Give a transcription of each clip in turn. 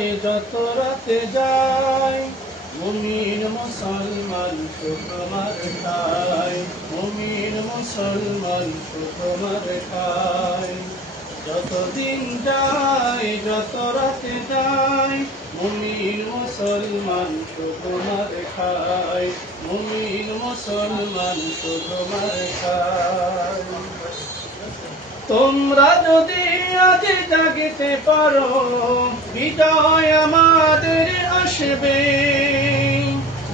যায় যত রাতে যায় মুমিন মুসলমান শুকমার খায় মুমিন মুসলমান শুকমার খায় যত দিন যায় যত রাতে যায় মুমিন মুসলমান শুকমার খায় মুমিন মুসলমান শুকমার খায় তোমরা যদি আজ জাগতে পারো বিজয় আমাদের আসবে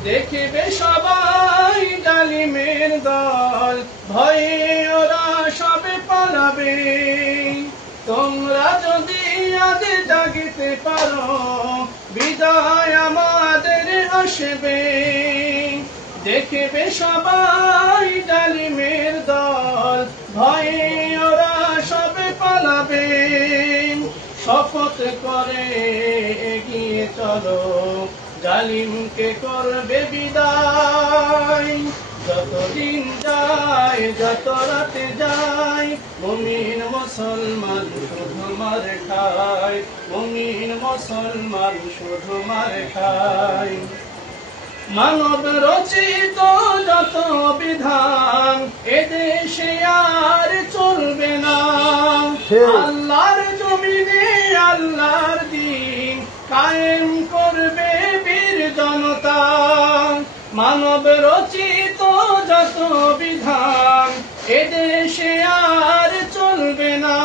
দেখবে সবাই জালিমের দল ভয়ে ওরা সবে পালাবে তোমরা যদি আজ জাগতে পারো বিজয় আমাদের আসবে দেখবে সবাই জালিমের দল ভয়ে ওরা সবে পালাবে শপথ করে এগিয়ে চলো জালিমকে করবে বিদায় যতদিন যায় যত রাতে যায় মুমিন মুসলমান শুধু মার খায় মুমিন মুসলমান শুধু মার খায় মানব রচিত যত বিধান এদেশে আর চলবে না আল্লাহর জমিনে আল্লাহর দ্বীন কায়েম করবে বীর জনতা মানব রচিত যত বিধান এদেশে আর চলবে না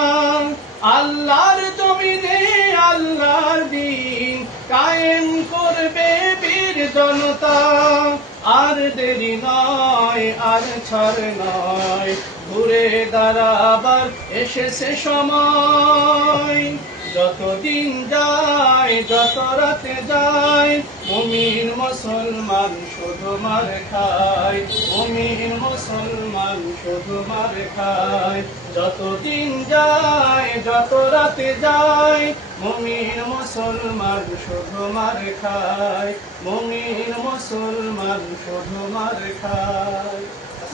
আল্লাহর জমিনে আল্লাহর দ্বীন কায়েম করবে বীর জনতা আর দেরি নয় আর ছাড় নয় ঘুরে দাঁড়াবার এসেছে সময় যতদিন যায় যত রাতে যায় মুমিন মুসলমান শুধু মার খায় মুমিন মুসলমান শুধু মার খায় যতদিন যায় যত রাতে যায় মুমিন মুসলমান শুধু মার খায় মুমিন মুসলমান শুধু মার খায়।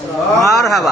মারহাবা।